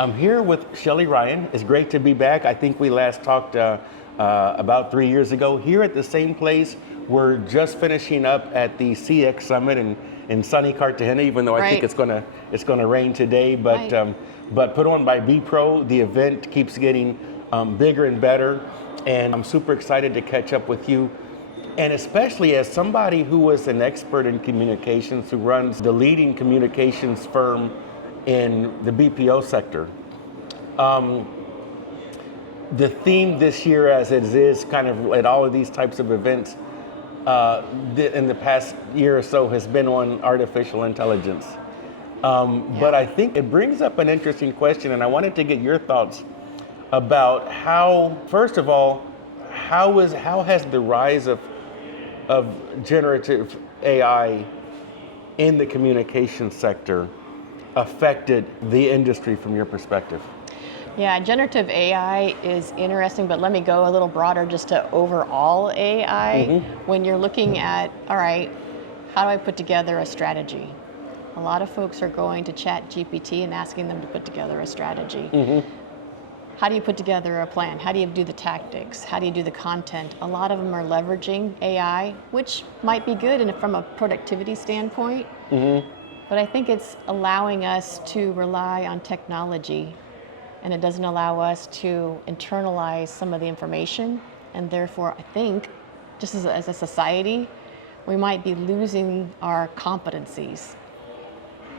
I'm here with Shelli Ryan. It's great to be back. I think we last talked about 3 years ago here at the same place. We're just finishing up at the CX Summit in sunny Cartagena, even though I think it's gonna rain today. But put on by BPrO, the event keeps getting bigger and better, and I'm super excited to catch up with you. And especially as somebody who is an expert in communications, who runs the leading communications firm in the BPO sector. The theme this year, as it is kind of at all of these types of events in the past year or so, has been on artificial intelligence. But I think it brings up an interesting question, and I wanted to get your thoughts about how, first of all, how has the rise of generative AI in the communications sector affected the industry from your perspective? Yeah, generative AI is interesting, but let me go a little broader just to overall AI. When you're looking at, all right, how do I put together a strategy? A lot of folks are going to ChatGPT and asking them to put together a strategy. How do you put together a plan? How do you do the tactics? How do you do the content? A lot of them are leveraging AI, which might be good from a productivity standpoint. But I think it's allowing us to rely on technology, and it doesn't allow us to internalize some of the information. And therefore, I think, just as a society, we might be losing our competencies.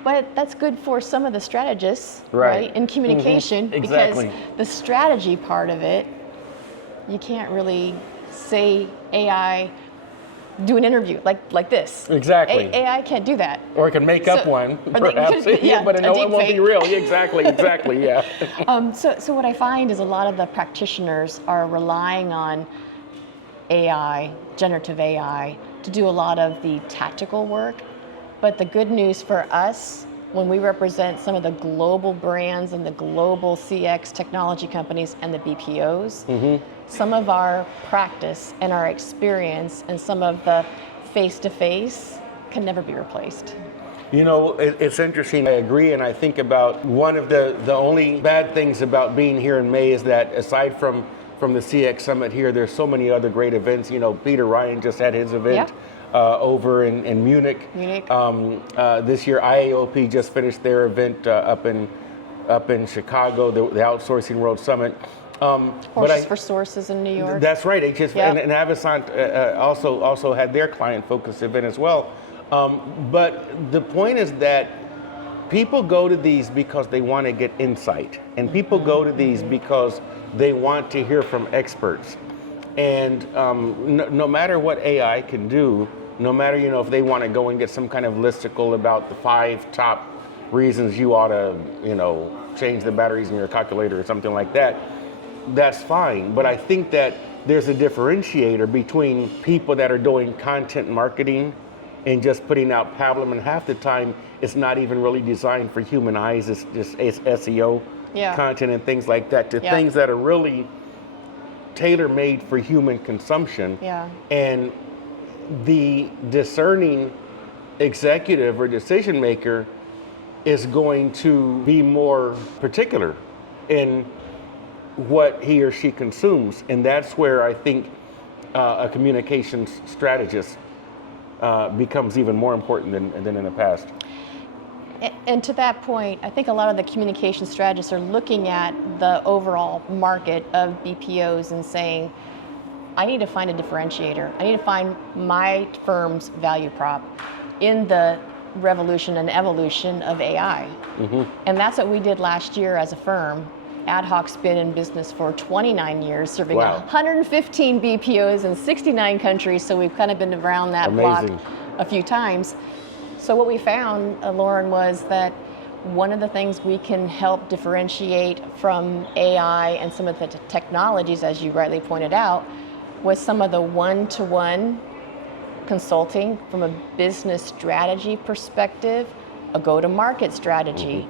But that's good for some of the strategists, right, in communication, because the strategy part of it, you can't really say AI, do an interview like this. AI can't do that. Or it can make up one, perhaps, but it won't be real. Exactly, yeah. So what I find is a lot of the practitioners are relying on AI, generative AI, to do a lot of the tactical work. But the good news for us, when we represent some of the global brands and the global CX technology companies and the BPOs, some of our practice and our experience and some of the face-to-face can never be replaced. You know, it's interesting. I agree, and I think about one of the only bad things about being here in May is that aside from the CX Summit here, there's so many other great events. You know, Peter Ryan just had his event over in Munich. This year, IAOP just finished their event up in Chicago, the Outsourcing World Summit. Horses for Sources in New York. That's right. And Avasant also had their client focus event as well. But the point is that people go to these because they want to get insight, and people go to these because they want to hear from experts. And no matter what AI can do, no matter if they want to go and get some kind of listicle about the 5 top reasons you ought to change the batteries in your calculator or something like that, that's fine. But I think that there's a differentiator between people that are doing content marketing and just putting out pablum, and half the time it's not even really designed for human eyes. It's just SEO content and things like that, to things that are really tailor-made for human consumption. And the discerning executive or decision maker is going to be more particular in what he or she consumes, and that's where I think a communications strategist becomes even more important than in the past. And to that point, I think a lot of the communication strategists are looking at the overall market of BPOs and saying, I need to find a differentiator. I need to find my firm's value prop in the revolution and evolution of AI. And that's what we did last year as a firm. Ad Hoc's been in business for 29 years, serving 115 BPOs in 69 countries, so we've kind of been around that block a few times. So what we found, Loren, was that one of the things we can help differentiate from AI and some of the technologies, as you rightly pointed out, was some of the one-to-one consulting from a business strategy perspective, a go-to-market strategy,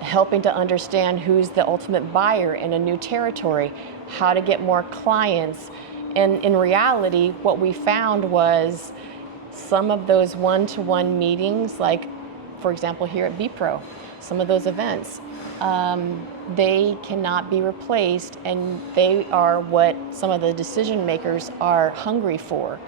helping to understand who's the ultimate buyer in a new territory, how to get more clients. And in reality, what we found was some of those one-to-one meetings, like, for example, here at BPrO, some of those events. They cannot be replaced, and they are what some of the decision makers are hungry for,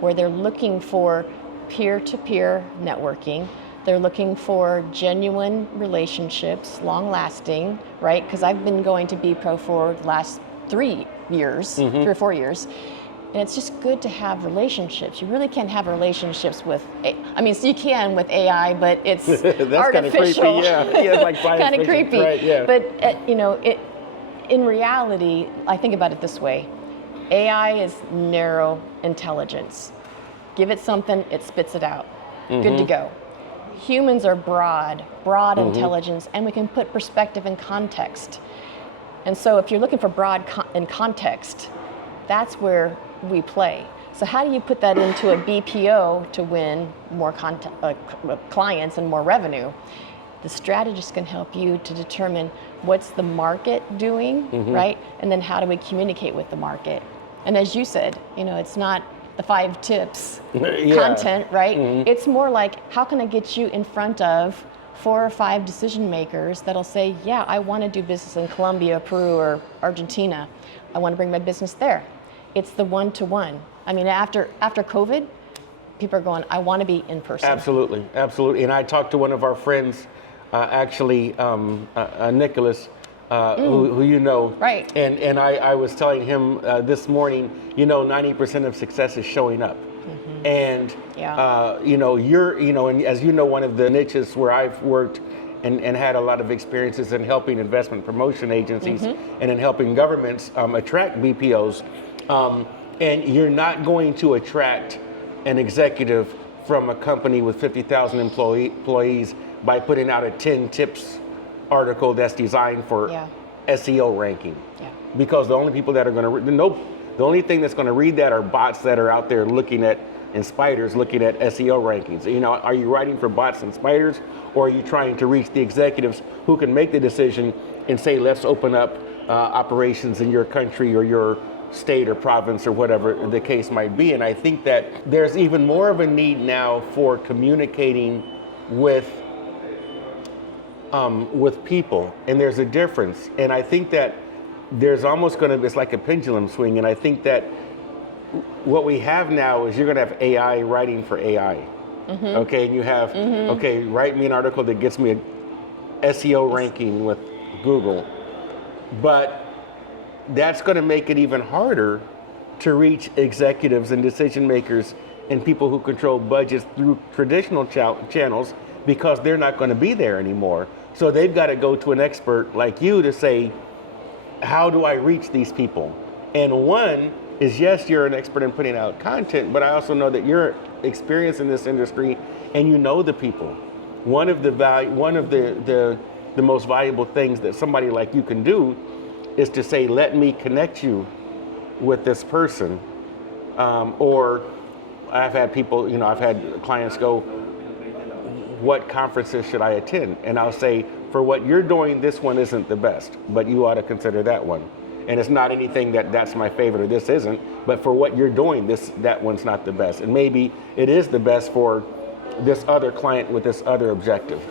where they're looking for peer-to-peer networking. They're looking for genuine relationships, long-lasting, right? Because I've been going to BPrO for the last 3 years, 3 or 4 years. And it's just good to have relationships. You really can't have relationships with, I mean, so you can with AI, but it's That's artificial. Kind of creepy, yeah. Yeah, it's like science kind of fiction, creepy. right, yeah. But, you know, in reality, I think about it this way. AI is narrow intelligence. Give it something, it spits it out. Good to go. Humans are broad intelligence, and we can put perspective and context. And so if you're looking for broad and context, that's where we play. So how do you put that into a BPO to win more clients and more revenue? The strategist can help you to determine what's the market doing, right? And then how do we communicate with the market? And as you said, you know, it's not the 5 tips content, right? It's more like, how can I get you in front of 4 or 5 decision makers that'll say, yeah, I want to do business in Colombia, Peru, or Argentina. I want to bring my business there. It's the one-to-one. I mean, after COVID, people are going, I want to be in person. Absolutely, absolutely. And I talked to one of our friends, Nicholas, who you know. Right. And I was telling him this morning, you know, 90% of success is showing up. And, you know, and as you know, one of the niches where I've worked and had a lot of experiences in helping investment promotion agencies and in helping governments attract BPOs. And you're not going to attract an executive from a company with 50,000 employees by putting out a 10 tips article that's designed for SEO ranking. Because the only people that are going to the only thing that's going to read that are bots that are out there looking at, and spiders looking at SEO rankings. You know, are you writing for bots and spiders, or are you trying to reach the executives who can make the decision and say, let's open up operations in your country or your state or province or whatever the case might be? And I think that there's even more of a need now for communicating with people, and there's a difference. And I think that there's almost going to, it's like a pendulum swing, and I think that what we have now is you're going to have AI writing for AI. Okay, and you have, okay, write me an article that gets me a SEO ranking with Google. But that's going to make it even harder to reach executives and decision makers and people who control budgets through traditional channels, because they're not going to be there anymore. So they've got to go to an expert like you to say, how do I reach these people? And one is, yes, you're an expert in putting out content, but I also know that you're experienced in this industry and you know the people. One of the most valuable things that somebody like you can do is to say, let me connect you with this person. Or I've had people, you know, I've had clients go, what conferences should I attend? And I'll say, for what you're doing, this one isn't the best, but you ought to consider that one. And it's not anything that's my favorite or this isn't, but for what you're doing, that one's not the best. And maybe it is the best for this other client with this other objective.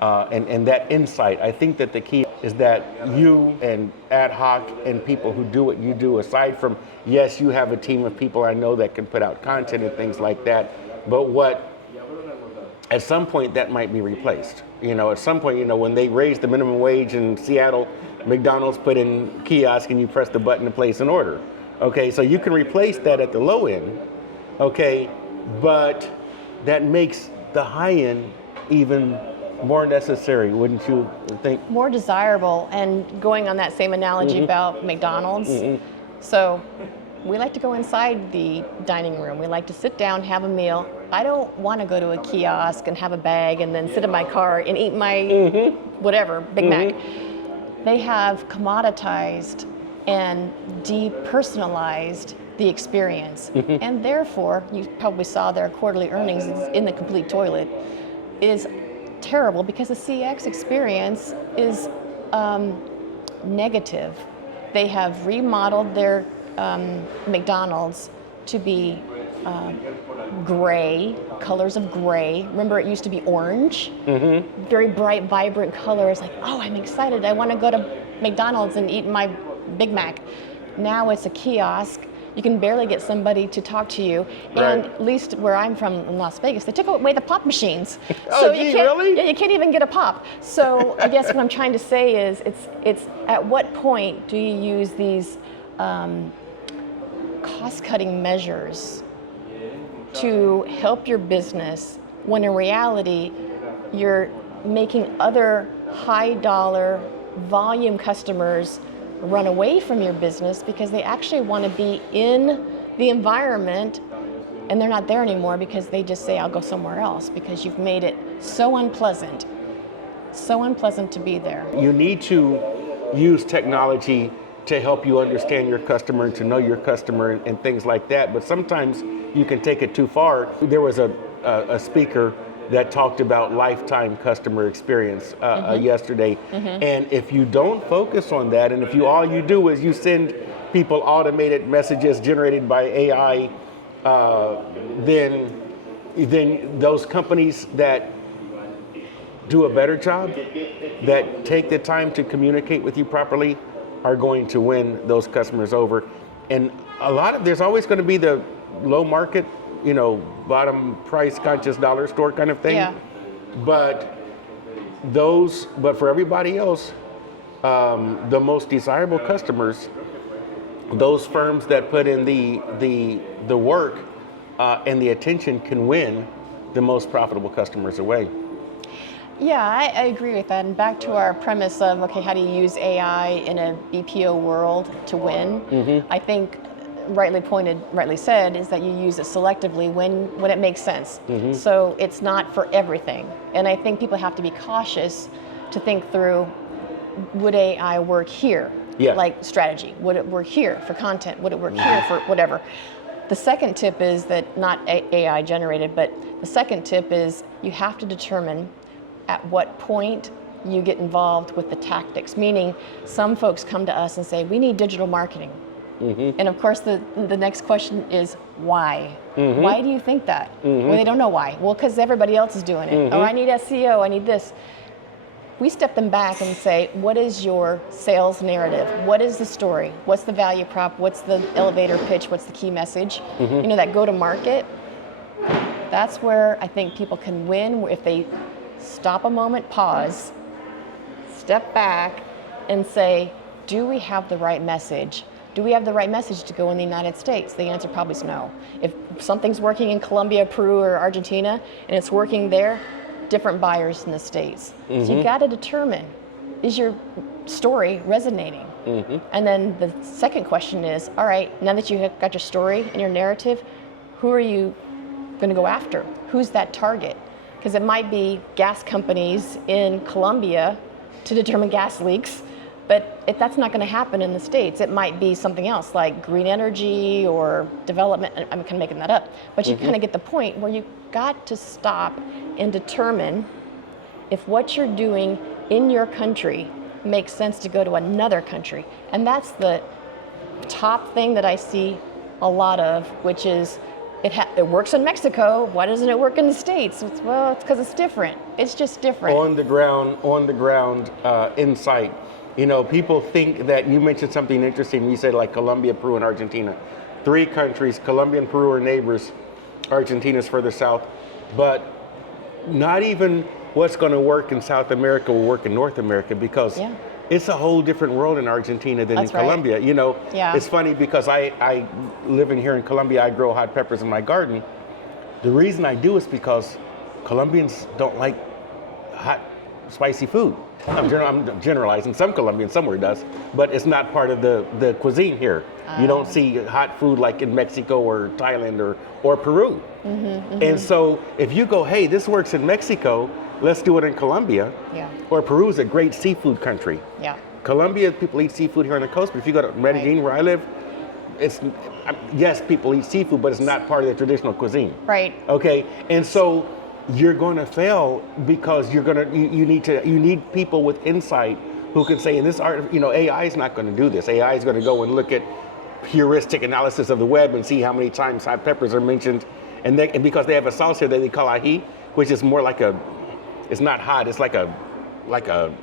And that insight, I think that the key is that you and ad hoc and people who do what you do, aside from, yes, you have a team of people I know that can put out content and things like that, but at some point that might be replaced. You know, at some point, you know, when they raised the minimum wage in Seattle, McDonald's put in kiosk and you press the button to place an order. Okay, so you can replace that at the low end, okay, but that makes the high end even more necessary, wouldn't you think? More desirable. And going on that same analogy about McDonald's, so we like to go inside the dining room. We like to sit down, have a meal. I don't want to go to a kiosk and have a bag and then sit in my car and eat my whatever, Big Mac. They have commoditized and depersonalized the experience. And therefore, you probably saw their quarterly earnings in the complete toilet, is terrible because the CX experience is negative. They have remodeled their McDonald's to be gray, colors of gray. Remember, it used to be orange, very bright, vibrant colors. Like, oh, I'm excited. I want to go to McDonald's and eat my Big Mac. Now it's a kiosk. You can barely get somebody to talk to you. And at least where I'm from in Las Vegas, they took away the pop machines. Oh, gee, really? Yeah, you can't even get a pop. So I guess what I'm trying to say is, it's at what point do you use these cost-cutting measures to help your business when in reality you're making other high-dollar volume customers run away from your business because they actually want to be in the environment and they're not there anymore because they just say, I'll go somewhere else because you've made it so unpleasant to be there. You need to use technology to help you understand your customer and to know your customer and things like that. But sometimes you can take it too far. There was a speaker that talked about lifetime customer experience yesterday. And if you don't focus on that, and if all you do is you send people automated messages generated by AI, then those companies that do a better job, that take the time to communicate with you properly, are going to win those customers over. And there's always going to be the low market, bottom price conscious dollar store kind of thing. Yeah. But for everybody else, the most desirable customers, those firms that put in the work and the attention, can win the most profitable customers away. Yeah, I agree with that. And back to our premise of, okay, how do you use AI in a BPO world to win? I think rightly said, is that you use it selectively when it makes sense. So it's not for everything. And I think people have to be cautious to think through, would AI work here? Yeah. Like strategy, would it work here for content? Would it work here for whatever? The second tip is that, not AI generated, but the second tip is you have to determine at what point you get involved with the tactics. Meaning, some folks come to us and say, we need digital marketing. And of course, the next question is, why? Why do you think that? Well, they don't know why. Well, because everybody else is doing it. Oh, I need SEO, I need this. We step them back and say, what is your sales narrative? What is the story? What's the value prop? What's the elevator pitch? What's the key message? That go to market. That's where I think people can win if they stop a moment, pause, step back, and say, do we have the right message? Do we have the right message to go in the United States? The answer probably is no. If something's working in Colombia, Peru, or Argentina, and it's working there, different buyers in the States. So you got to determine, is your story resonating? And then the second question is, all right, now that you have got your story and your narrative, who are you going to go after? Who's that target? Because it might be gas companies in Colombia to determine gas leaks, but if that's not going to happen in the States, it might be something else like green energy or development. I'm kind of making that up, but you kind of get the point where you got to stop and determine if what you're doing in your country makes sense to go to another country. And that's the top thing that I see a lot of, which is, it works in Mexico. Why doesn't it work in the States? It's because it's different. It's just different. On the ground insight. People think that, you mentioned something interesting. You said like Colombia, Peru, and Argentina. 3 countries, Colombia and Peru are neighbors. Argentina's further south. But not even what's going to work in South America will work in North America, because it's a whole different world in Argentina than in Colombia. It's funny because I living here in Colombia, I grow hot peppers in my garden. The reason I do is because Colombians don't like hot, spicy food. I'm generalizing. Some Colombians, somewhere does, but it's not part of the cuisine here. You don't see hot food like in Mexico or Thailand or Peru. And so if you go, hey, this works in Mexico, let's do it in Colombia. Or Peru is a great seafood country. Colombia, people eat seafood here on the coast, but if you go to Medellin, where I live, yes, people eat seafood, but it's not part of the traditional cuisine. Okay, and so you're going to fail because you need people with insight who can say, in this art, AI is not going to do this. AI is going to go and look at heuristic analysis of the web and see how many times hot peppers are mentioned and because they have a sauce here that they call ají, which is more like it's not hot, it's like a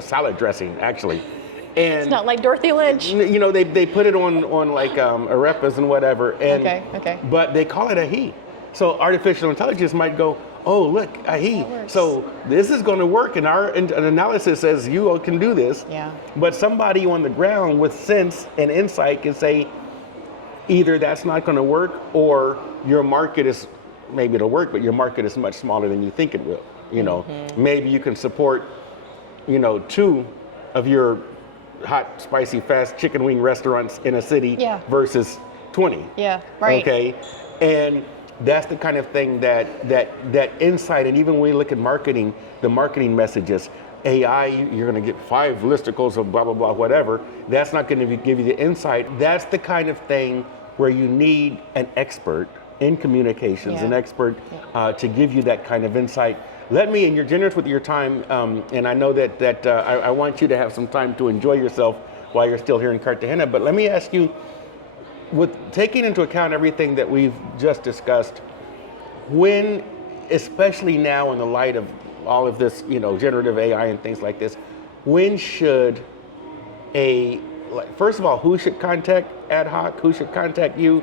salad dressing actually. And It's not like Dorothy Lynch. you know, they put it on like arepas and whatever. And, Okay. But they call it ají. So artificial intelligence might go, oh, look, ají. So this is going to work, and our analysis says you can do this. Yeah. But somebody on the ground with sense and insight can say, either that's not going to work, or your market is, maybe it'll work, but your market is much smaller than you think it will. You know, maybe you can support, you know, 2 of your hot, spicy, fast chicken wing restaurants in a city versus 20. Yeah, right. Okay, and that's the kind of thing that insight, and even when we look at marketing, the marketing messages, AI, you're going to get 5 listicles of blah, blah, blah, whatever. That's not going to give you the insight. That's the kind of thing where you need an expert in communications, an expert to give you that kind of insight. Let me, and you're generous with your time, and I know that I want you to have some time to enjoy yourself while you're still here in Cartagena, but let me ask you, with taking into account everything that we've just discussed, when, especially now in the light of all of this, you know, generative AI and things like this, when should first of all, who should contact ad hoc? Who should contact you?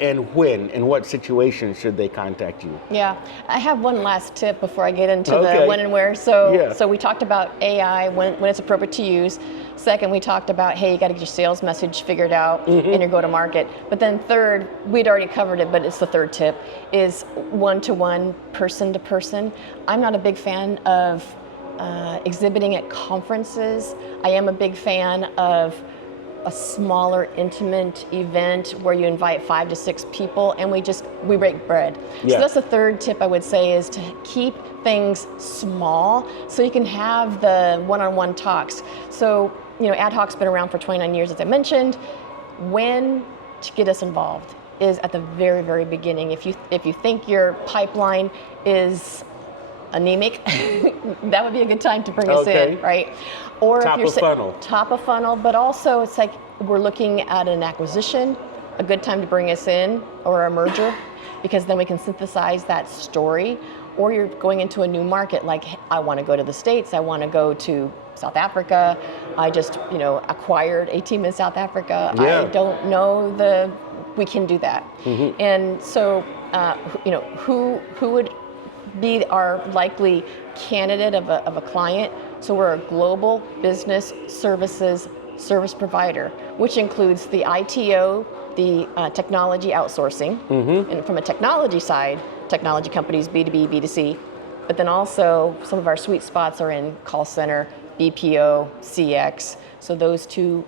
And when, in what situation should they contact you? Yeah, I have one last tip before I get into the when and where. So we talked about AI, when it's appropriate to use. Second, we talked about, hey, you got to get your sales message figured out in your go-to-market. But then third, we'd already covered it, but it's the third tip, is one-to-one, person-to-person. I'm not a big fan of exhibiting at conferences. I am a big fan of a smaller, intimate event where you invite 5 to 6 people and we break bread. So that's the third tip I would say, is to keep things small so you can have the one-on-one talks. So, you know, ad hoc's been around for 29 years, as I mentioned. When to get us involved is at the very, very beginning. If you think your pipeline is anemic, that would be a good time to bring us in, right? Or top if you're funnel. Top of funnel, but also it's like we're looking at an acquisition, a good time to bring us in, or a merger, because then we can synthesize that story. Or you're going into a new market, like I want to go to the States, I want to go to South Africa, I just, you know, acquired a team in South Africa, I don't know we can do that. And so, you know, who would be our likely candidate of a client? So we're a global business services service provider, which includes the ITO, the technology outsourcing, and from a technology side, technology companies, B2B, B2C, but then also some of our sweet spots are in call center, BPO, CX. So those 2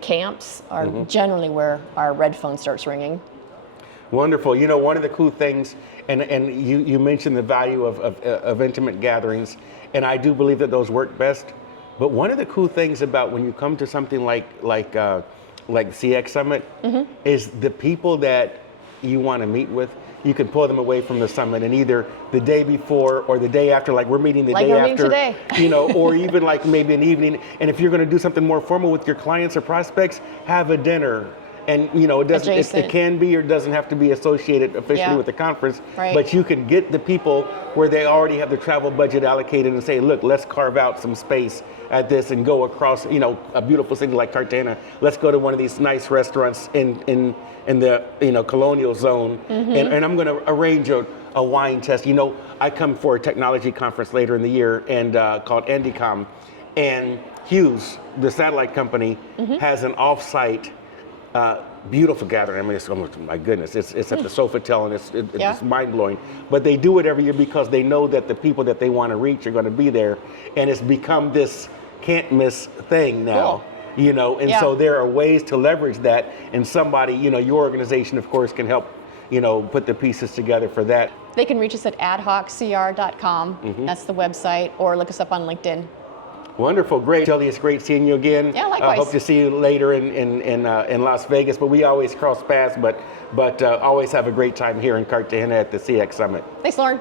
camps are generally where our red phone starts ringing. Wonderful. You know, one of the cool things, and you mentioned the value of intimate gatherings, and I do believe that those work best. But one of the cool things about when you come to something like CX Summit is the people that you want to meet with. You can pull them away from the summit, and either the day before or the day after, like we're meeting the day after, today. You know, or even like maybe an evening. And if you're going to do something more formal with your clients or prospects, have a dinner. And you know, it can be or doesn't have to be associated officially with the conference, but you can get the people where they already have the travel budget allocated and say, look, let's carve out some space at this and go across, you know, a beautiful city like Cartagena. Let's go to one of these nice restaurants in the, you know, colonial zone, and I'm going to arrange a wine test. You know, I come for a technology conference later in the year and called Endicom, and Hughes, the satellite company, has an off-site beautiful gathering. I mean, it's, oh my goodness, it's at the Sofitel, and it's mind-blowing. But they do it every year because they know that the people that they want to reach are going to be there, and it's become this can't-miss thing now. Cool. You know, and so there are ways to leverage that, and somebody, you know, your organization, of course, can help, you know, put the pieces together for that. They can reach us at adhoccr.com. That's the website, or look us up on LinkedIn. Wonderful, great. Shelli, it's great seeing you again. Yeah, likewise. I hope to see you later in Las Vegas, but we always cross paths, but always have a great time here in Cartagena at the CX Summit. Thanks, Loren.